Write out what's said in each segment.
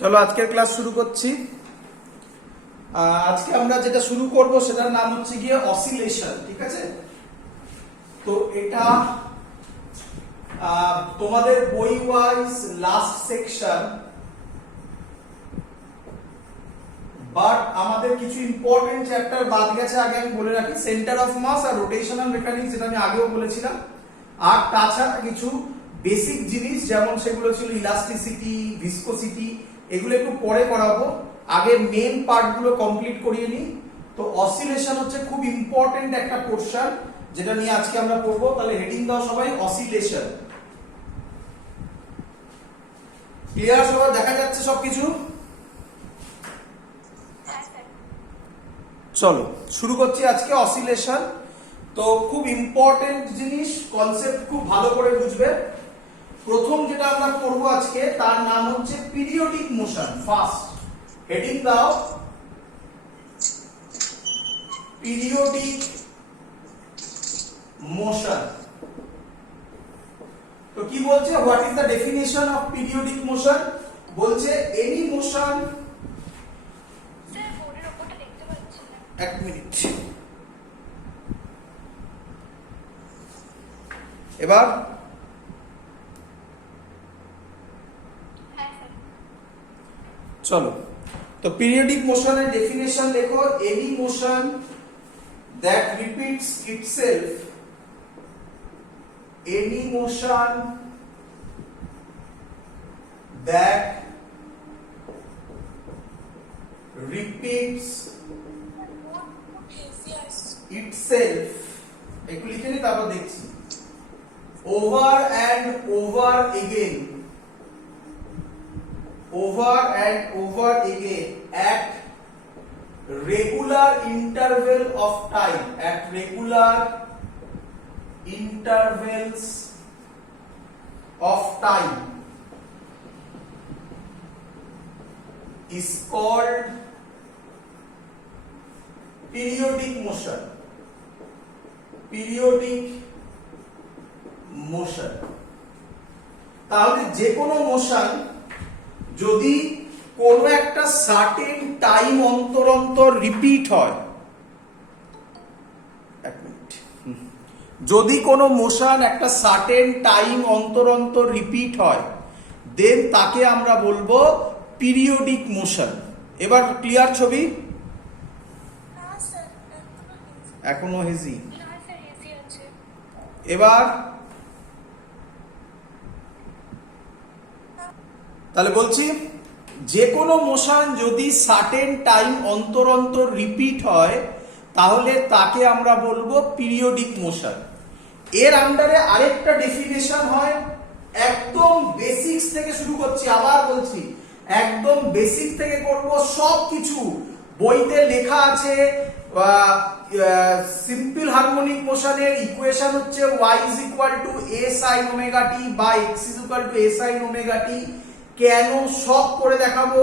চলো আজকের ক্লাস শুরু করছি। আজকে আমরা যেটা শুরু করব সেটার নাম হচ্ছে গিয়ে অসিলেশন, ঠিক আছে? তো এটা তোমাদের বই ওয়াইজ লাস্ট সেকশন, বাট আমাদের কিছু ইম্পর্টেন্ট চ্যাপ্টার বাদ গেছে। আগে আমি বলে রাখি, সেন্টার অফ মাস আর রোটেশনাল মেকানিক্স, যেটা আমি আগেও বলেছিলাম। আর তাছাড়া কিছু বেসিক জিনিস যেমন সেগুলো ছিল ইলাস্টিসিটি, ভিসকোসিটি, এগুলো একটু পরে করাবো। আগে মেন পার্টগুলো কমপ্লিট করিয়ে নিই। তো অসিলেশন হচ্ছে খুব ইম্পর্টেন্ট একটা পোরশন, যেটা নিয়ে আজকে আমরা পড়বো। তাহলে হেডিং দাও সবাই, অসিলেশন। ক্লিয়ার সবাই? দেখা যাচ্ছে সবকিছু? চলো শুরু করছি আজকে অসিলেশন। তো খুব ইম্পর্টেন্ট জিনিস, কনসেপ্ট খুব ভালো করে বুঝবে। প্রথম যেটা আমরা করবো আজকে তার নাম হচ্ছে পিরিয়ডিক মোশন। ফার্স্ট হেডিং দাও, পিরিয়ডিক মোশন। তো কি বলছে, what is the definition of periodic motion? বলছে এনি মোশন, এক মিনিট, এবার চলো। তো পিরিয়ডিক মোশনের ডেফিনেশন লেখো, any motion that repeats itself, any motion that repeats itself, একটু লিখে নি তারপর দেখছি, over and over again, over and over again at regular interval of time, at regular intervals of time is called periodic motion. Periodic motion. তাহলে যে কোনো motion যদি কোনো একটা সার্টেন টাইম অন্তর অন্তর রিপিট হয়, যদি কোনো মোশন একটা সার্টেন টাইম অন্তর অন্তর রিপিট হয়, দেন তাকে আমরা বলবো পিরিয়ডিক মোশন। এবার ক্লিয়ার ছবি? এখনো হেজি? এবার তাহলে বলছি, যে কোনো মোশন যদি সার্টেন টাইম অন্তর অন্তর রিপিট হয় তাহলে তাকে আমরা বলবো পিরিয়ডিক মোশন। এর আন্ডারে আরেকটা ডেফিনেশন হয়, একদম বেসিক্স থেকে শুরু করছি, আবার বলছি একদম বেসিক থেকে করব। সব কিছু বইতে লেখা আছে। সিম্পল হারমোনিক মোশনের ইকুয়েশন হচ্ছে y is equal to a sin omega t বা x is equal to a sin omega t। কেন সব করে দেখাবো।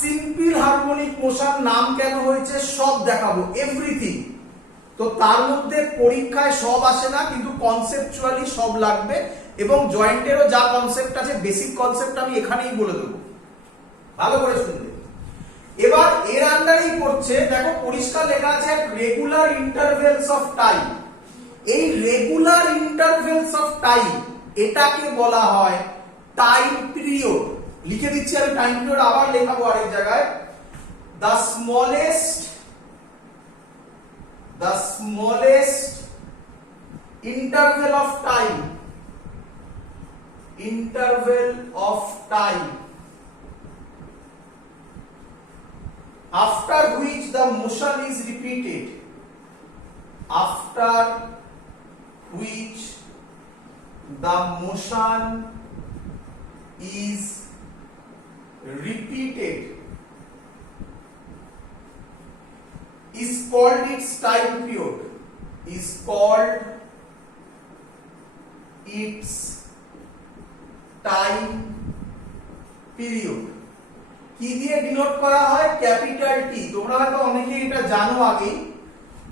সিম্পল হারমোনিক মোশন নাম কেন হয়েছে সব দেখাবো, এভরিথিং। তো তার মধ্যে পরীক্ষায় সব আসে না, কিন্তু কনসেপচুয়ালি সব লাগবে। এবং জয়েন্টেরও যা কনসেপ্ট আছে, বেসিক কনসেপ্ট আমি এখানেই বলে দেবো, ভালো করে শুনবে। এবার এর আন্ডারেই পড়ছে, দেখো পরিষ্কার লেখা আছে রেগুলার ইন্টারভেলস অফ টাইম। এই রেগুলার ইন্টারভেলস অফ টাইম, এটাকে বলা হয় টাইম পিরিয়ড। লিখে দিচ্ছি আমি, টাইম পিরিয়ড আবার লেখাবো আরেক জায়গায়। the smallest interval of time after which the motion is repeated, after which the motion is repeated is called its time period, is called its time period। কি দিয়ে denote করা হয়? Capital T. তোমরা হয়তো অনেকেই এটা জানো আগে,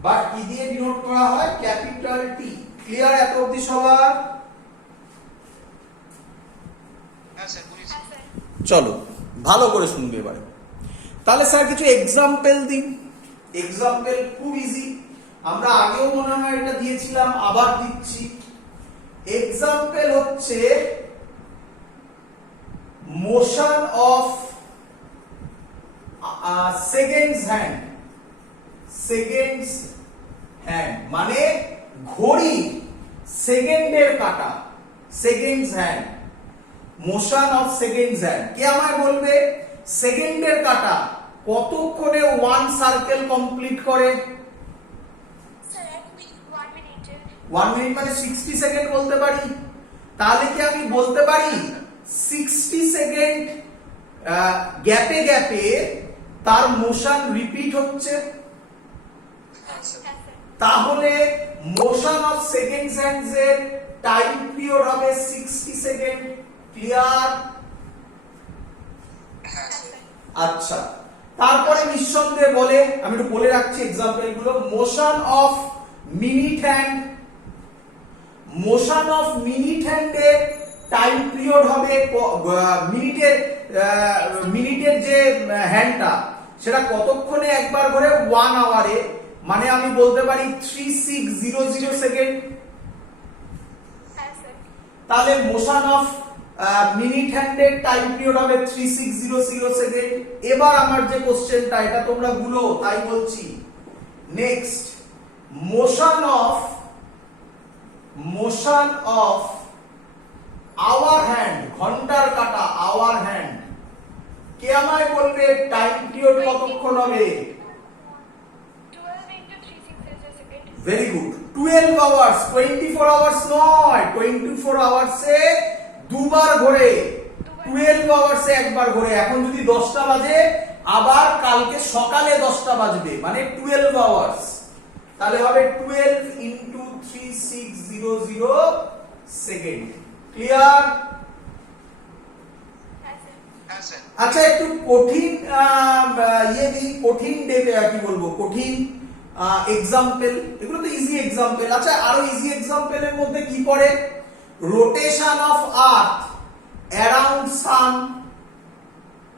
বাট কি দিয়ে ডিনোট করা হয়? Capital T. ক্লিয়ার এত অবধি সবার? চলো ভালো করে শুনবে এবারে। তাহলে স্যার কিছু এক্সাম্পল দিন। এক্সাম্পল খুব ইজি, আমরা আগেও মনে হয় এটা দিয়েছিলাম, আবার দিচ্ছি। এক্সাম্পল হচ্ছে motion of seconds hand. Seconds hand মানে ঘড়ি সেকেন্ডের কাঁটা, seconds hand, motion of seconds hand. কে আমায় বলবে সেকেন্ডের কাঁটা কতক্ষণে ওয়ান সার্কেল কমপ্লিট করে? 1 মিনিট মানে 60 সেকেন্ড বলতে পারি। তাহলে কি আমি বলতে পারি 60 সেকেন্ড গ্যাপে গ্যাপে তার মোশন রিপিট হচ্ছে? তাহলে মোশন অফ সেকেন্ডস হ্যান্ডস এর টাইম পিরিয়ড হবে 60 সেকেন্ড। ক্লিয়ার? আচ্ছা, তারপরে নিঃসন্দেহে বলে, আমি একটু বলে রাখছি এক্সাম্পল গুলো। Motion of minute hand, motion of minute হ্যান্ডের টাইম পিরিয়ড হবে মিনিটের যে হ্যান্ডটা সেটা কতক্ষণে একবার ঘোরে? 1 আওয়ারে, মানে আমি বলতে পারি 3600 সেকেন্ড। তাহলে মোশন অফ মিনিট হ্যান্ডের টাইম পিরিয়ড হবে 3600 সেকেন্ড। এবার আমার যে কোশ্চেনটা, এটা তোমরা ভুলো তাই বলছি। Next, motion of our hand, ঘন্টার কাঁটা, আওয়ার হ্যান্ড। কে আমায় বলবে টাইম পিরিয়ড কতক্ষণ হবে? Very good, 12 hours. 24 আওয়ার্স নয়, 24 আওয়ার্সে দুবার ঘোরে, 12 আওয়ার্সে একবার ঘোরে। এখন যদি 10টা বাজে, আবার কালকে সকালে 10টা বাজবে, মানে 12 আওয়ার্স। তাহলে হবে 12 ইনটু 3600 সেকেন্ড। ক্লিয়ার? আচ্ছা, একটু কঠিন কঠিন কি বলবো, কঠিন এক্সাম্পল। এগুলো তো ইজি এক্সাম্পল। আচ্ছা, আরো ইজি এক্সাম্পলের মধ্যে কি পড়ে? রোটেশন অফ আর্থ অ্যারাউন্ড সান।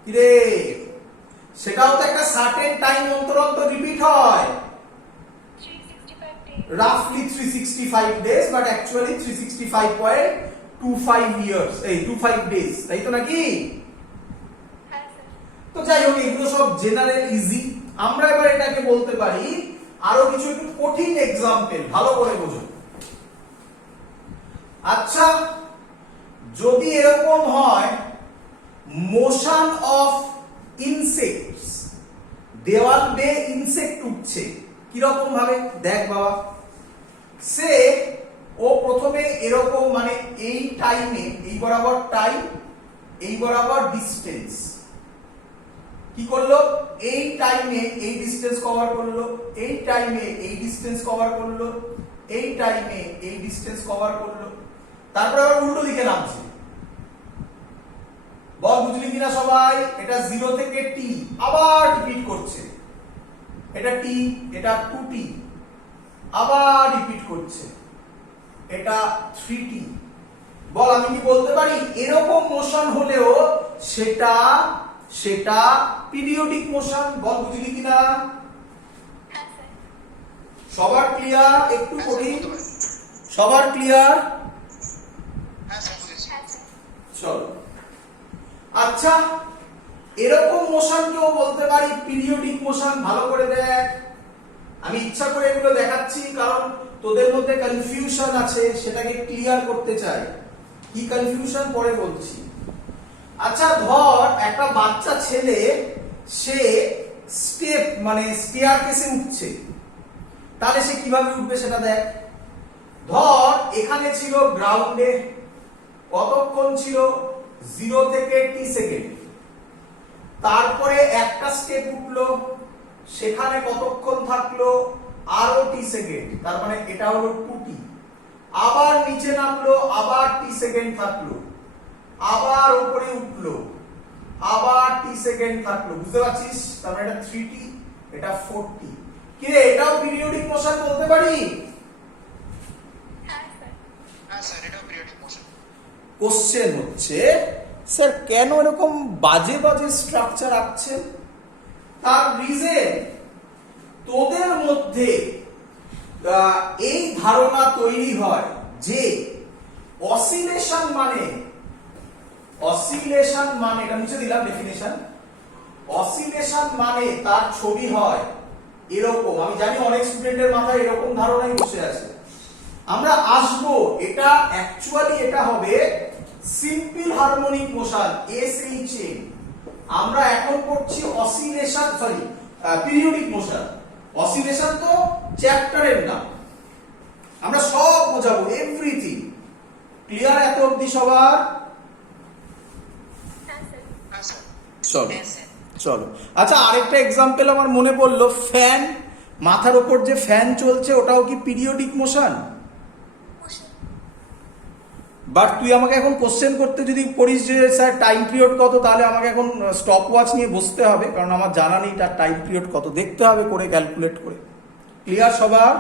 কিরে, সেটাও তো একটা সার্টেন টাইম অন্তর অন্তর রিপিট হয়। রাফলি 365 ডেজ, বাট অ্যাকচুয়ালি 365.25 ইয়ার্স, এই 25 ডেজ, তাই তো নাকি? তো যাই হোক, এগুলো সব জেনারেল ইজি। আমরা এবার এটাকে বলতে পারি আরো কিছু একটু কঠিন এক্সাম্পল, ভালো করে বোঝো। আচ্ছা, যদি এরকম হয় মোশন অফ ইনসেক্টস, দেওয়াল বেয়ে ইনসেক্ট উঠছে, কিরকম ভাবে? দেখ বাবা, সে ও প্রথমে এরকম, মানে এই টাইমে, এই বরাবর টাইম, এই বরাবর ডিসটেন্স, কি করলো? এই টাইমে এই ডিসটেন্স কভার করলো, এই টাইমে এই ডিসটেন্স কভার করলো, এই টাইমে এই ডিসটেন্স কভার করলো, তারপরে আবার উল্টো দিকে নামছে। বল বুঝলি কিনা সবাই? এটা 0 থেকে t আবার রিপিট করছে। এটা t, এটা 2t, আবার রিপিট করছে। এটা 3t। বল, আমি কি বলতে পারি এরকম মোশন হলেও সেটা পিরিয়ডিক মোশন? বল বুঝলি কিনা? সবার ক্লিয়ার? একটু কঠিন, সবার ক্লিয়ার? চলো, আচ্ছা, এরকম মোশন কেউ বলতে পারি পিরিয়ডিক মোশন। ভালো করে দেখ, আমি ইচ্ছা করে এগুলো দেখাচ্ছি কারণ তোদের মধ্যে কনফিউশন আছে, সেটাকে ক্লিয়ার করতে চাই। কি কনফিউশন পরে বলছি। আচ্ছা, ধর একটা বাচ্চা ছেলে, সে স্টেপ মানে স্টেয়ারকেসে উঠছে, তাহলে সে কিভাবে উঠবে সেটা দেখ। ধর এখানে ছিল গ্রাউন্ডে, কতক্ষণ ছিল? 0 থেকে t সেকেন্ড। তারপরে একটা স্টেপ উঠলো, সেখানে কতক্ষণ থাকলো? আরো t সেকেন্ড, তার মানে এটা হলো 2t। আবার নিচে নামলো, আবার t সেকেন্ড থাকলো, আবার উপরে উঠলো, আবার t সেকেন্ড থাকলো। বুঝতে পারছিস? তার মানে এটা 3t, এটা 4t। কি রে, এটাও পিরিয়ডিক মোশন বলতে পারি? হ্যাঁ স্যার, এটাও পিরিয়ডিক মোশন। কোশ্চেন হচ্ছে স্যার কেন এরকম বাজে বাজে স্ট্রাকচার আঁকছেন? তার রিজন, তোদের মধ্যে এই ধারণা তৈরি হয় যে অসিলেশন মানে এটা নিচে দিলাম ডেফিনেশন, অসিলেশন মানে তার ছবি হয় এরকম। আমি জানি অনেক স্টুডেন্টের মাথায় এরকম ধারণাই বসে আছে। আমরা আসবো, এটা অ্যাকচুয়ালি এটা হবে সিম্পল হারমোনিক মোশন, এসএইচএম। আমরা এখন পড়ছি oscillation, sorry periodic motion. Oscillation তো চ্যাপ্টারের নাম, আমরা সব বোঝাবো, এভরিথিং। ক্লিয়ার এত অবধি সবার? চলো চলো। আচ্ছা, আরেকটা এক্সাম্পল আমার মনে পড়লো, ফ্যান, মাথার উপর যে ফ্যান চলছে ওটাও কি পিরিয়ডিক মোশন? বাট তুই আমাকে এখন কোশ্চেন করতে যদি করিস যে স্যার টাইম পিরিয়ড কত, তাহলে আমাকে এখন স্টপ ওয়াচ নিয়ে বসতে হবে, কারণ আমার জানা নেই তার টাইম পিরিয়ড কত, দেখতে হবে করে, ক্যালকুলেট করে। ক্লিয়ার সবার?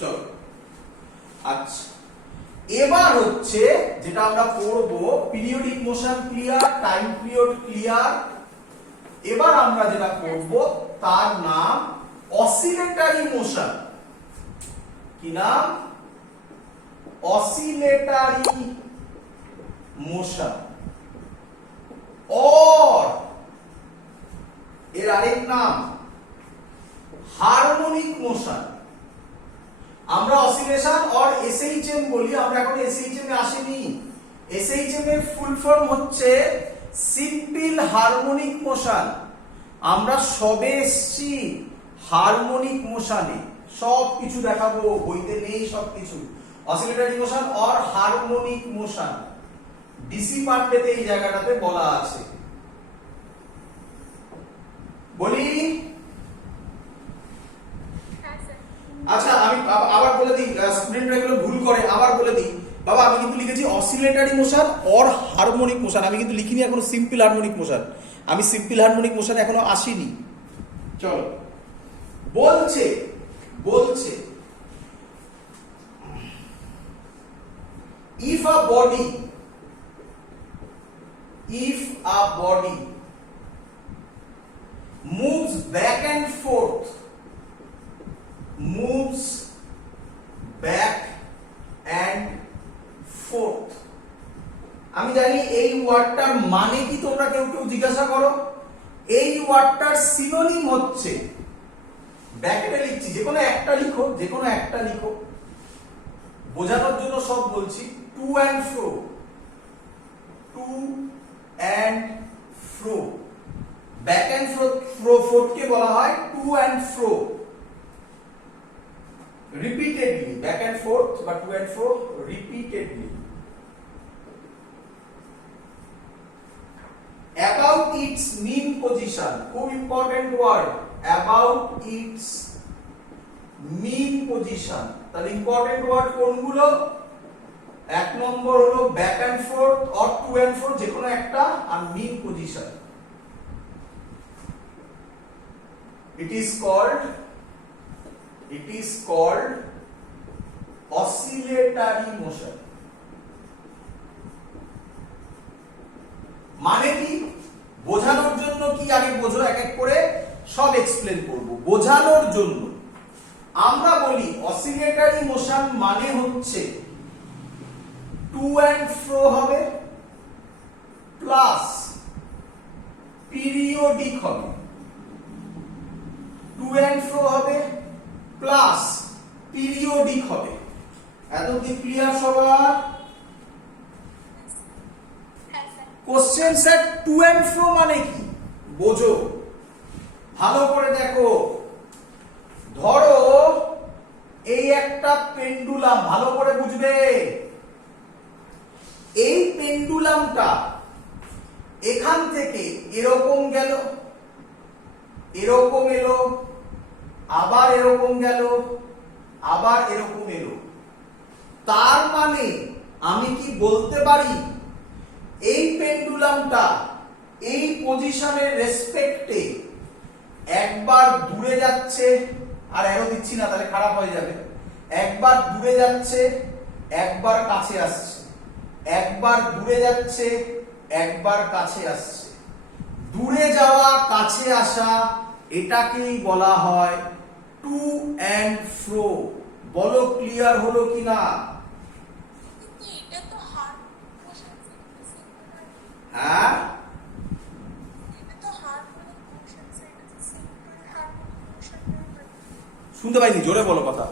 চলো। আচ্ছা, এবার হচ্ছে যেটা আমরা পড়বো, periodic motion clear, time period clear. এবার আমরা যেটা পড়বো তার নাম অসিলেটরি মোশন। কি নাম? Oscillatory motion. और এর আরেক নাম হারমোনিক মোশন। আমরা অসিলেশন আর এসএইচএম বলি, আমরা এখন এসএইচএম এ আসেনি। এসএইচএম এর ফুল ফর্ম হচ্ছে সিম্পল হারমোনিক মোশন। আমরা সবে এসছি হারমোনিক মোশনে, সব কিছু দেখাবো, বইতে নেই সব কিছু। অসিলেটরি মোশন আর হারমোনিক মোশন ডিসি পার্টেতে এই জায়গাটাতে বলা আছে। বলি? আচ্ছা, আমি আবার বলে দিই, স্টুডেন্টরা এগুলো ভুল করে, আবার বলে দিই। বাবা, আমি কিন্তু লিখেছি অসিলেটরি মোশন আর হারমোনিক মোশন, আমি কিন্তু লিখিনি এখনো সিম্পল হারমোনিক মোশন। আমি সিম্পল হারমোনিক মোশন এখনো আসিনি। চলো, বলছে if a body moves back and forth, আমি জানি এই ওয়ার্ডটার মানে কি, তোমরা কেউ জিজ্ঞাসা করো। এই ওয়ার্ডটার সিনোনিম হচ্ছে, ব্র্যাকেটে লিখছি, যে কোনো একটা লিখো, বোঝানোর জন্য সব বলছি, to and fro. Back and ফোর্থকে বলা হয় to and fro, repeatedly. Back and forth বা to and fro repeatedly. About its mean position, খুব important word, about its mean position। তাহলে ইম্পর্টেন্ট ওয়ার্ড কোনগুলো? এক নম্বর হলো back and forth or to and forth, যে কোনো একটা, আর mean position. It is called oscillatory motion। মানে কি? বোঝানোর জন্য কি, আগে বোঝো, এক এক করে সব এক্সপ্লেন করব। বোঝানোর জন্য আমরা বলি অসিলেটরি মোশন মানে হচ্ছে টু অ্যান্ড ফ্রো হবে প্লাস পিরিয়ডিক হবে। টু অ্যান্ড ফ্রো হবে প্লাস পিরিয়ডিক হবে। এত কি ক্লিয়ার সবার? Question set to and fro মানে কি বোঝো, ভালো করে দেখো। ধরো এই একটা পেন্ডুলাম, ভালো করে বুঝবে। এই পেন্ডুলামটা এখান থেকে এরকম গেল, এরকম এলো, আবার এরকম গেল, আবার এরকম এলো। তার মানে আমি কি বলতে পারি এই পেন্ডুলামটা এই পজিশনের রেসপেক্টে একবার দূরে যাচ্ছে, আর অ্যারো দিচ্ছি না তাহলে খারাপ হয়ে যাবে, একবার দূরে যাচ্ছে, একবার কাছে আসছে। একবার দূরে যাচ্ছে, একবার কাছে আসছে। দূরে যাওয়া, কাছে আসা, এটাকেই বলা হয় টু অ্যান্ড ফ্রো। বলো ক্লিয়ার হলো কিনা? হ্যাঁ, শুনতে পাইনি, জোরে বলো কথা।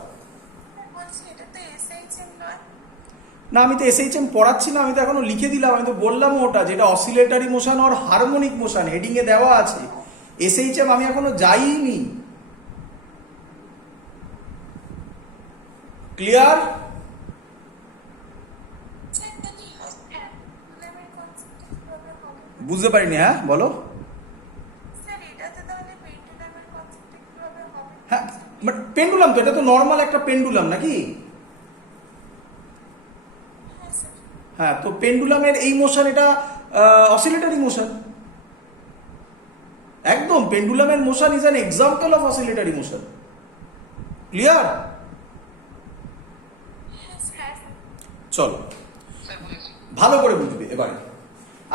না, আমি তো এসএইচএম পড়াচ্ছি না, আমি তো এখনো লিখে দিলাম, আমি তো বললাম ওটা, যেটা অসিলেটরি মোশন আর হারমোনিক মোশন হেডিং এ দেওয়া আছে। এসএইচএম আমি এখনো যাইনি। ক্লিয়ার? বুঝতে পারিনি। হ্যাঁ বলো। হ্যাঁ, বাট পেন্ডুলাম তো, এটা তো নর্মাল একটা পেন্ডুলাম নাকি? হ্যাঁ, তো পেন্ডুলামের এই মোশন, এটা অসিলেটরি মোশন। একদম, পেন্ডুলামের motion is an example of oscillatory motion. Clear? চলো, ভালো করে বুঝবে এবারে।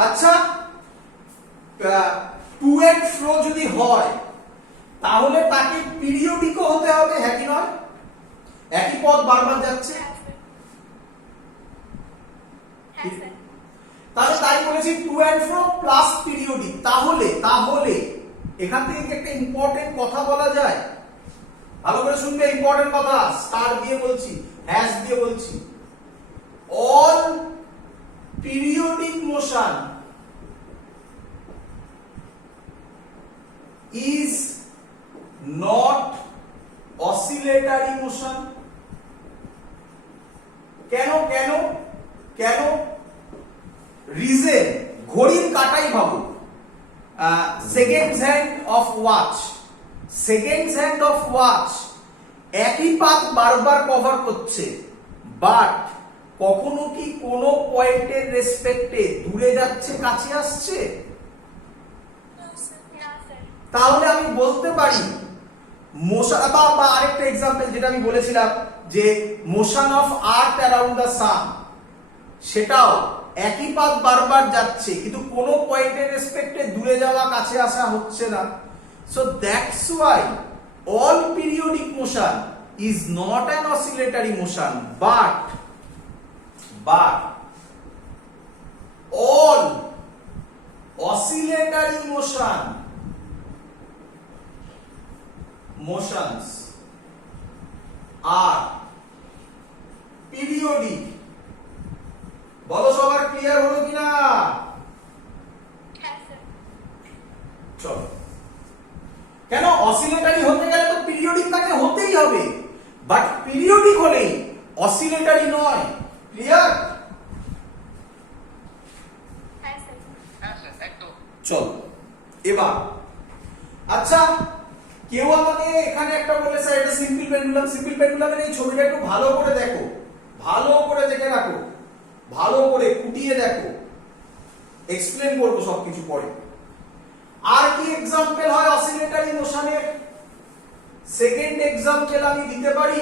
আচ্ছা, টু এন্ড ফ্রো যদি হয় তাহলে তাকে পিরিয়ডিকও হতে হবে, হ্যাঁ কি নয়? একই পথ বারবার যাচ্ছে, তাহলে তাই বলেছি to and fro plus periodic. তাহলে তাহলে এখান থেকে একটা ইম্পর্টেন্ট কথা বলা যায়, ভালো করে শুনবে, ইম্পর্টেন্ট কথা, স্টার দিয়ে বলছি, হ্যাশ দিয়ে বলছি। All periodic motion is not oscillatory motion। কেন কেন কেন? রিজন, ঘড়ির কাঁটাই ভাবো, second hand of watch, second hand of watch একই পাথ বারবার কভার করছে, বাট কখনো কি কোনো পয়েন্টের রেসপেক্টে দূরে যাচ্ছে, কাছে আসছে? তাহলে আমি বলতে পারি মোশন, বা আরেকটা এক্সাম্পল যেটা আমি বলেছিলাম যে motion of earth around the sun, সেটাও একই পাথ বারবার যাচ্ছে কিন্তু কোনো পয়েন্টের রেসপেক্টে দূরে যাওয়া, কাছে আসা হচ্ছে না। So that's why all periodic motion is not an oscillatory motion, but all oscillatory motions are periodic। বলো সবার ক্লিয়ার হলো কিনা? চলো, কেন অসিলেটরি হতে গেলে তো পিরিয়ডিক তাকে হতেই হবে, বাট পিরিয়ডিক হলেই অসিলেটরি নয়। ক্লিয়ার? চলো এবার, আচ্ছা কেউ আমাকে এখানে একটা বলে স্যার এটা সিম্পল পেন্ডুলাম, সিম্পল পেন্ডুলামের এই ছবিটা একটু ভালো করে দেখো, ভালো করে দেখে রাখো, ভালো করে খুঁটিয়ে দেখো, এক্সপ্লেন করবো সবকিছু পরে। আর কি এক্সাম্পল হয় অসিলেটরি মোশনের? সেকেন্ড এক্সাম্পল আমি দিতে পারি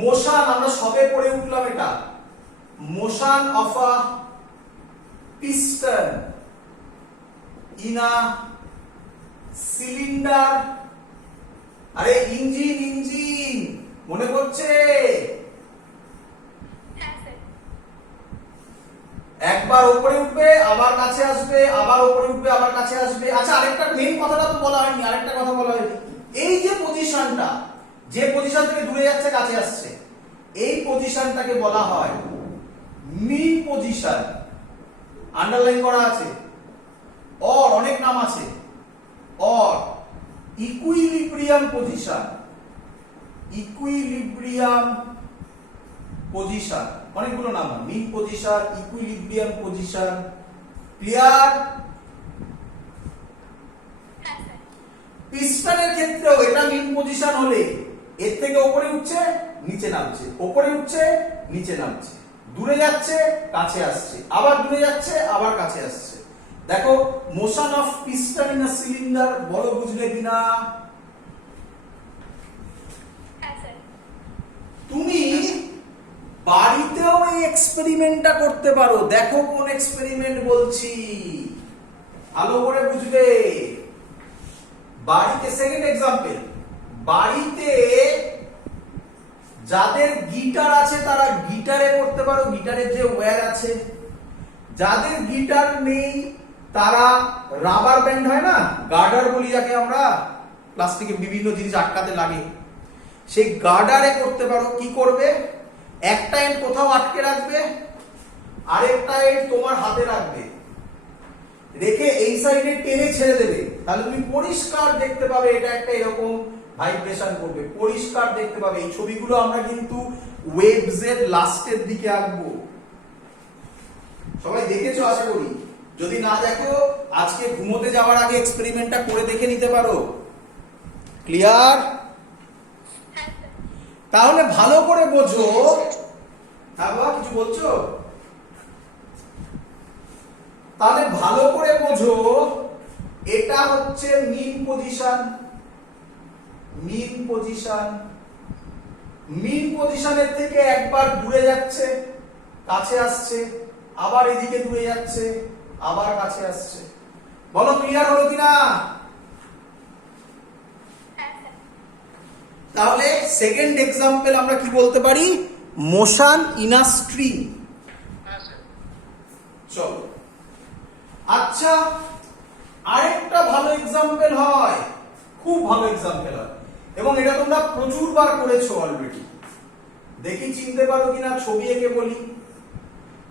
মোশন, আমরা সবে পড়ে উঠলাম এটা, motion of a piston in a cylinder। আরে ইঞ্জিন মনে পড়ছে? একবার উপরে উঠবে, আবার কাছে আসবে, আবার উপরে উঠবে, আবার কাছে আসবে। আচ্ছা, আরেকটা মেইন কথাটা তো বলা হয়নি, আরেকটা কথা বলা হয়নি। এই যে পজিশনটা, যে পজিশন থেকে দূরে যাচ্ছে, কাছে আসছে, এই পজিশনটাকে বলা হয় মিন পজিশন। আন্ডারলাইন করা আছে। অর, অনেক নাম আছে, or equilibrium position, equilibrium position, অনেকগুলো নাম, মিন পজিশন, ইকুইলিব্রিয়াম পজিশন। ক্লিয়ার? পিস্টনের ক্ষেত্রেও এটা মিন পজিশন হলে এর থেকে উপরে উঠছে, নিচে নামছে, উপরে উঠছে, নিচে নামছে, দূরে যাচ্ছে, কাছে আসছে, আবার দূরে যাচ্ছে, আবার কাছে আসছে। দেখো motion of piston in a cylinder, বলো বুঝলে কিনা? তুমি বাড়িতে বাড়িতেও এই এক্সপেরিমেন্টটা করতে পারো। দেখো কোন এক্সপেরিমেন্ট বলছি, ভালো করে বুঝবে। বাড়িতে সেকেন্ড এক্সাম্পল, বাড়িতে যাদের গিটার আছে তারা গিটারে করতে পারো, গিটারের যে ওয়্যার আছে। যাদের গিটার নেই তারা রাবার ব্যান্ড হয় না, গার্ডার বলি যাকে আমরা, প্লাস্টিকে বিভিন্ন জিনিস আটকাতে লাগে, সেই গার্ডারে করতে পারো। কি করবে, একটা এন্ড কোথাও আটকে রাখবে, আরেকটা এন্ড তোমার হাতে রাখবে, রেখে এই সাইডে টেনে ছেড়ে দেবে, তাহলে তুমি পরিষ্কার দেখতে পাবে এটা একটা এরকম ভাইব্রেশন করবে, পরিষ্কার দেখতে পাবে। এই ছবিগুলো আমরা কিন্তু ওয়েবস এর লাস্টের দিকে আঁকবো। সবাই দেখেছো আশা করি, যদি না দেখো আজকে ঘুমোতে যাওয়ার আগে এক্সপেরিমেন্টটা করে দেখে নিতে পারো। ক্লিয়ার? তাহলে ভালো করে বোঝো। হ্যাঁ বাবা, কিছু বলছো? তাহলে ভালো করে বোঝো, এটা হচ্ছে মিন পজিশন। মিন পজিশন, মিন পজিশনের থেকে একবার দূরে যাচ্ছে, কাছে আসছে, আবার এদিকে দূরে যাচ্ছে, আবার কাছে আসছে। বলো ক্লিয়ার হলো কিনা? তাহলে সেকেন্ড এক্সাম্পল আমরা কি বলতে পারি, মোশন ইন আ স্ট্রিং। চলো, আচ্ছা আরেকটা ভালো এক্সাম্পল হয়, খুব ভালো এক্সাম্পল হয়, এবং এটা তোমরা প্রচুর বার করেছো অলরেডি। দেখি চিনতে পারো কিনা, ছবি এঁকে বলি।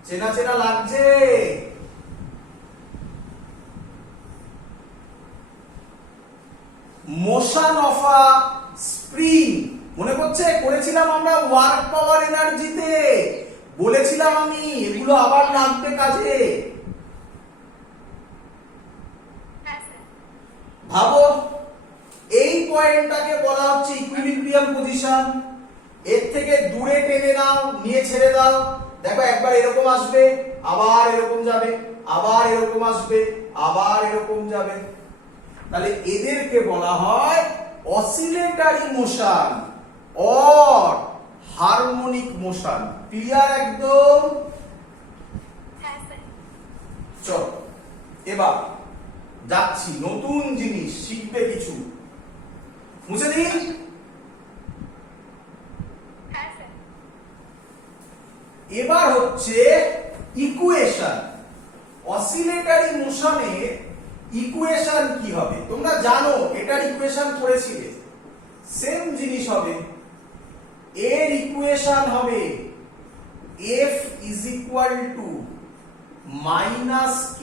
চেনা চেনা লাগছে? Motion of a spring. মনে পড়ছে, করেছিলাম আমরা ওয়ার্ক পাওয়ার এনার্জিতে, বলেছিলাম আমি এগুলো আবার লাগবে কাজে। ভাবো, এই পয়েন্টটাকে বলা হচ্ছে ইকুইলিব্রিয়াম পজিশন। এর থেকে দূরে টেনে নাও, নিয়ে ছেড়ে দাও, দেখো একবার এরকম আসবে, আবার এরকম যাবে, আবার এরকম আসবে, আবার এরকম যাবে। তাহলে এদেরকে বলা হয় oscillatory motion or harmonic motion. Clear একদম? চলো এবার যাচ্ছি, নতুন জিনিস শিখবে কিছু। মুছে দিই। এবার হচ্ছে ইকুয়েশন। অসিলেটরি মোশনের ইকুয়েশন কি হবে তোমরা জানো, এটার ইকুয়েশন করেছিলে, সেম জিনিস হবে। এর ইকুয়েশন হবে F is equal to minus k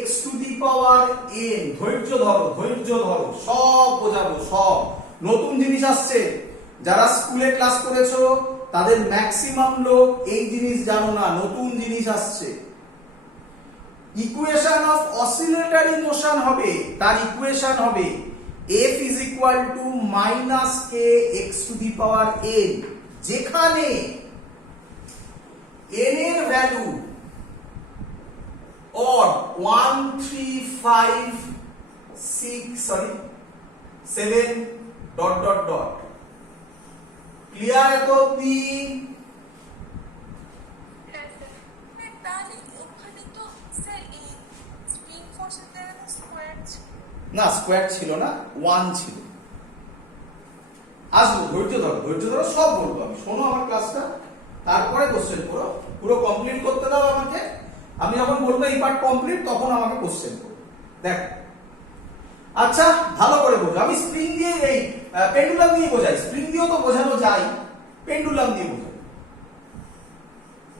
x to the power n। ধৈর্য ধরো, ধৈর্য ধরো, সব বোঝাবো, সব নতুন জিনিস আসছে। যারা স্কুলে ক্লাস করেছো তাদের ম্যাক্সিমাম লোক এই জিনিস জানো না, নতুন জিনিস আসছে। ইকুয়েশন অফ অসিলেটরি মোশন হবে, তার ইকুয়েশন হবে F is equal to minus k x to the power n, যেখানে n এর value or 1 3 5 6 7 dot dot dot। Clear এত অবধি? না, স্কোয়ার ছিল না, 1 ছিল। আসবো, ধৈর্য ধরো, ধৈর্য ধরো, সব বলবো আমি। শোনো আমার ক্লাসটা, তারপরে কোশ্চেন করো। পুরো কমপ্লিট করতে দাও আমাকে। আমি যখন বলবো এই পার্ট কমপ্লিট, তখন আমাকে কোশ্চেন করো। দেখো, আচ্ছা ভালো করে বোঝো। আমি স্প্রিং দিয়ে, এই পেন্ডুলাম দিয়ে বোঝাই, স্প্রিং দিয়েও তো বোঝানো যায়, পেন্ডুলাম দিয়ে বোঝাই।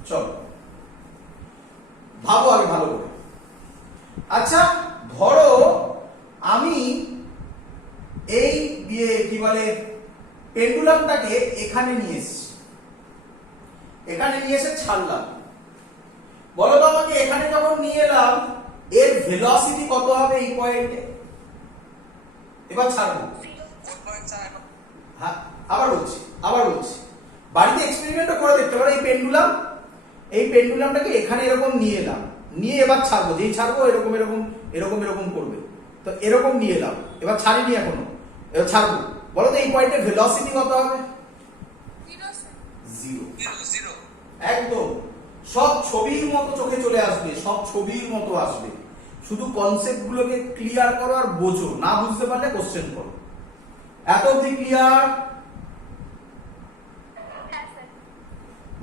চলো ভাবো আগে ভালো করে। আচ্ছা ধরো আমি এই কি বলে পেন্ডুলামটাকে এখানে নিয়ে এসেছি, এখানে নিয়ে এসে ছাড়লাম। বলো তো আমাকে, এখানে যখন নিয়ে এলাম এর ভেলোসিটি কত হবে এই পয়েন্টে? এবার ছাড়বো। হ্যাঁ, আবার বলছি, বাড়িতে এক্সপেরিমেন্টও করে দেখতে পারো। এই পেন্ডুলামটাকে এখানে এরকম নিয়ে এলাম, নিয়ে এবার ছাড়বো। যেই ছাড়বো এরকম এরকম এরকম এরকম করবে, তো এরকম নিয়ে এলাম, এবার ছাড়িনি এখনো, এবার ছাড়বো। বলো তো এই পয়েন্টের ভেলোসিটি কত হবে? 0। একদম সব ছবির মতো চোখে চলে আসবে, সব ছবির মতো আসবে। শুধু কনসেপ্ট গুলোকে ক্লিয়ার করো আর বোঝো, না বুঝতে পারলে কোশ্চেন করো। এত অব্দি ক্লিয়ার?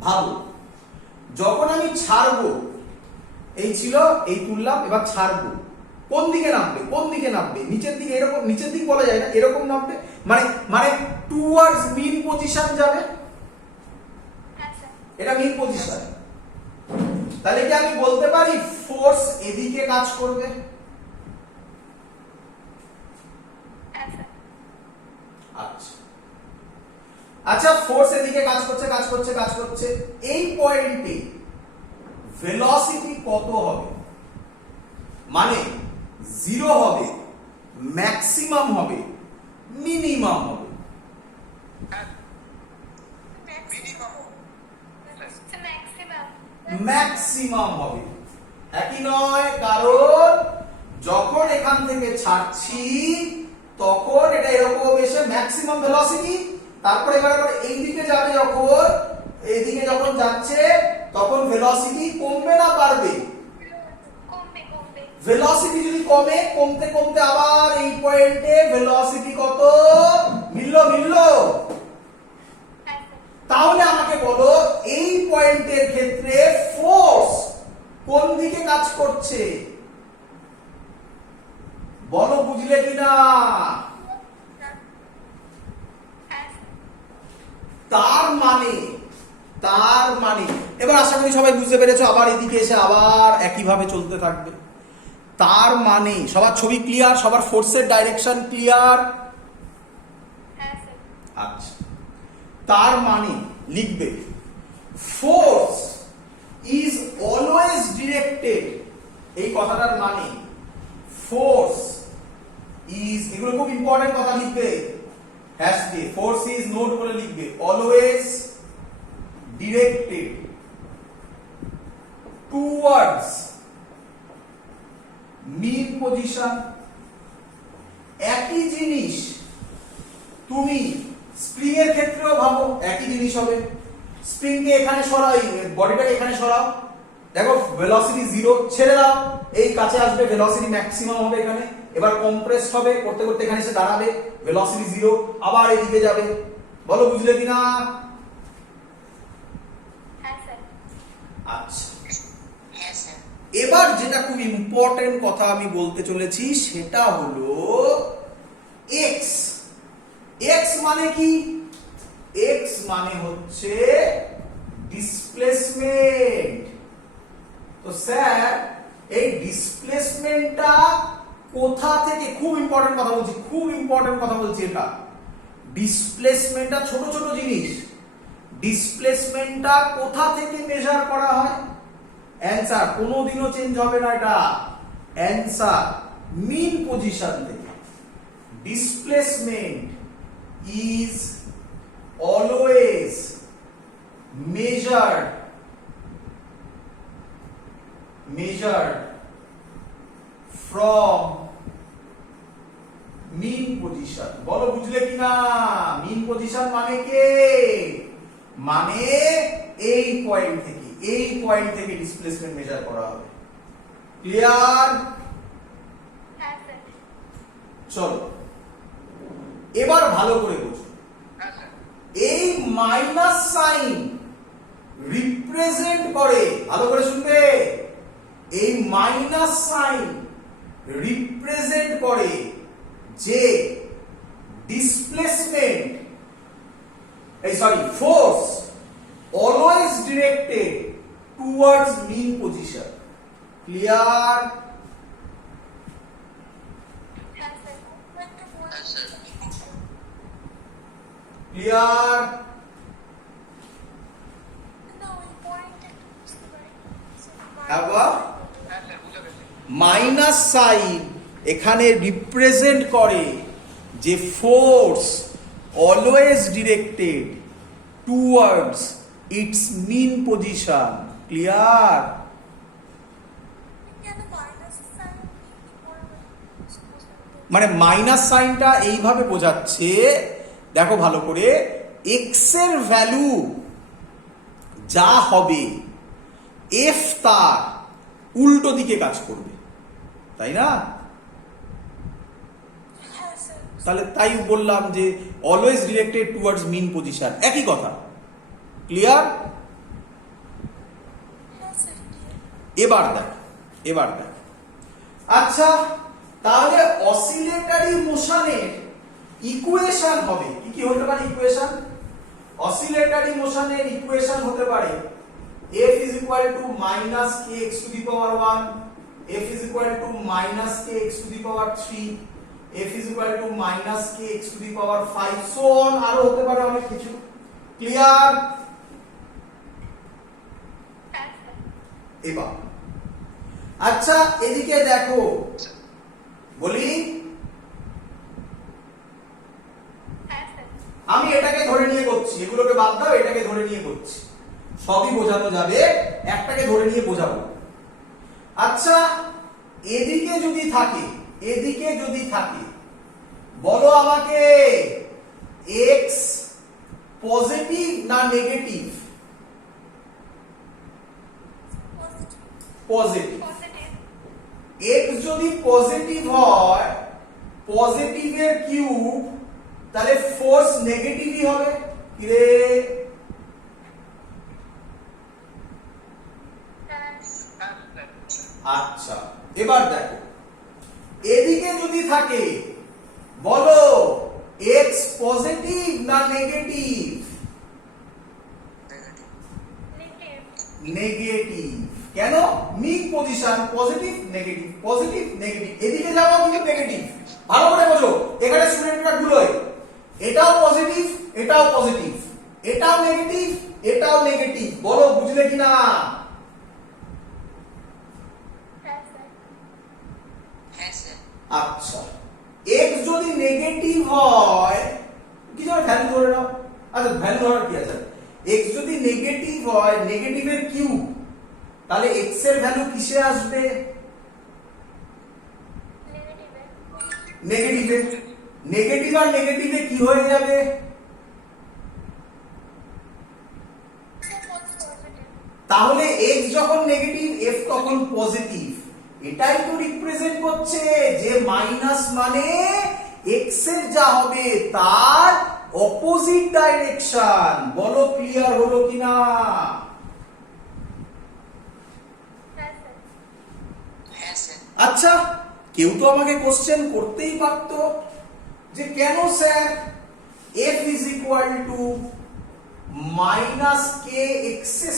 ভালো। যখন আমি ছাড়বো, এই ছিল, এই তুললাম, এবার ছাড়বো, কোন দিকে নামবে? কোন দিকে নামবে? নিচের দিকে, এরকম নিচের দিক বলা যায় না, এরকম নামবে, মানে মানে টুয়ার্ডস মিন পজিশন যাবে। এটা মিন পজিশন। তাহলে কি আমি বলতে পারি ফোর্স এদিকে কাজ করবে? আচ্ছা আচ্ছা, ফোর্স এদিকে কাজ করছে কাজ করছে কাজ করছে, এই পয়েন্টে ভেলোসিটি কত হবে? মানে জিরো হবে, ম্যাক্সিমাম হবে, মিনিমাম হবে? ম্যাক্সিমাম হবে। একই নয়, কারণ যখন এখান থেকে ছাড়ছি তখন এটা এরকম এসে ম্যাক্সিমাম ভেলোসিটি, তারপরে এবার এই দিকে যাবে, যখন এইদিকে যখন যাচ্ছে তখন ভেলোসিটি কমবে না বাড়বে? ভেলোসিটি যদি কমে, কমতে কমতে আবার এই পয়েন্টে ভেলোসিটি কত মিললো? তাহলে আমাকে বলো এই পয়েন্টের ক্ষেত্রে ফোর্স কোন দিকে কাজ করছে? বলো, বুঝলে কিনা? তার মানে এবার আশা করি সবাই বুঝতে পেরেছো। আবার এদিকে এসে আবার একইভাবে চলতে থাকবে। তার মানে সবার ছবি ক্লিয়ার? সবার ফোর্সের ডাইরেকশন ক্লিয়ার? আচ্ছা, তার মানে লিখবে ফোর্স ইজ অলওয়েজ ডিরেক্টেড। এই কথাটার মানে ফোর্স ইজ, এগুলো খুব ইম্পর্টেন্ট কথা লিখবে, হ্যাশ দিয়ে ফোর্স ইজ নোট করে লিখবে, always directed towards mean position. একই জিনিস তুমি স্প্রিং এর ক্ষেত্রেও ভাবো, একই জিনিস হবে। স্প্রিং কে এখানে সরাই, বডিটাকে এখানে সরাও, দেখো ভেলোসিটি জিরো, ছেড়ে দাও, এই কাছে আসবে, ভেলোসিটি ম্যাক্সিমাম হবে এখানে, এবার কম্প্রেস হবে, করতে করতে এখানে এসে দাঁড়াবে, ভেলোসিটি জিরো, আবার এদিকে যাবে। বলো, বুঝলে কিনা? আচ্ছা, এবার যেটা খুব ইম্পর্টেন্ট কথা আমি বলতে চলেছি সেটা হলো এক্স। এক্স মানে কি? এক্স মানে হচ্ছে ডিসপ্লেসমেন্ট। তো স্যার এই ডিসপ্লেসমেন্টটা কোথা থেকে, খুব ইম্পর্টেন্ট কথা বলছি, খুব ইম্পর্টেন্ট কথা বলছি, এটা ডিসপ্লেসমেন্টটা ছোট ছোট জিনিস, ডিসপ্লেসমেন্টটা কোথা থেকে মেজার করা হয়? অ্যানসার কোনোদিনও চেঞ্জ হবে না, এটা অ্যানসার মিন পজিশন থেকে। Displacement is always measured from mean position। বলো, বুঝলে কিনা? মিন পজিশন মানে কে? মানে এই পয়েন্ট থেকে ডিসপ্লেসমেন্ট মেজার করা হবে। ক্লিয়ার? চলো এবার ভালো করে বুঝো। এই মাইনাস সাইন রিপ্রেজেন্ট করে, ভালো করে শুনবে, এই মাইনাস সাইন রিপ্রেজেন্ট করে যে displacement, force always directed towards mean position. Clear? Clear? Minus sign এখানে রিপ্রেজেন্ট করে যে force always directed towards its mean position. Clear? মানে মাইনাস সাইনটা এইভাবে বোঝাচ্ছে, দেখো ভালো করে, এক্স এর ভ্যালু যা হবে এফ তার উল্টো দিকে কাজ করবে, তাই না? তাহলে তাই বললাম যে always directed towards mean position, একই কথা। ক্লিয়ার? এবার দেখ আচ্ছা, তাহলে অসিলেটরি মোশনের ইকুয়েশন হবে কি হতে পারে? ইকুয়েশন অসিলেটরি মোশনের ইকুয়েশন হতে পারে f is equal to minus kx to the power 1, f is equal to minus kx to the power 3, f is equal to minus kx to the power 5, so on, আরো হতে পারে অনেক কিছু। Clear? এবার আচ্ছা, এদিকে দেখো, বলি আমি এটাকে ধরে নিয়ে করছি, এগুলোকে বাদ দাও, এটাকে ধরে নিয়ে করছি, সবই বোঝানো যাবে, একটাকে ধরে নিয়ে বোঝাবো। আচ্ছা, এদিকে যদি থাকে বলো আমাকে x পজিটিভ না নেগেটিভ? পজিটিভ। x যদি পজিটিভ হয়, পজিটিভের কিউব, তাহলে ফোর্স নেগেটিভই হবে। কি রে? আচ্ছা, এবার দেখো, এদিকে যদি থাকে বলো x পজিটিভ না নেগেটিভ? নেগেটিভ। কেন? Mid position, positive negative, positive negative, এদিকে যাওয়া কিন্তু নেগেটিভ। ভালো করে বোঝো, এখানে স্টুডেন্টরা গুলোয় এটাও পজিটিভ, এটাও পজিটিভ, এটাও নেগেটিভ, এটাও নেগেটিভ, বলো বুঝলে কিনা? আচ্ছা, x যদি নেগেটিভ হয়, কি জানো ভ্যালু ধরে নাও। আচ্ছা, ভ্যালু ধরার কি আছে? x যদি নেগেটিভ হয়, নেগেটিভের কিউব, তাহলে x এর ভ্যালু কিসে আসবে? নেগেটিভে। নেগেটিভ আর নেগেটিভে কি হয়ে যাবে? তাহলে x যখন নেগেটিভ, f তখন পজিটিভ। এটাই তো রিপ্রেজেন্ট করছে যে মাইনাস মানে x এর যা হবে তার অপোজিট ডাইরেকশন। বলো ক্লিয়ার হলো কিনা? আচ্ছা, কেউ তো আমাকে কোশ্চেন করতেই পারতো যে কেন sir f is equal to minus kx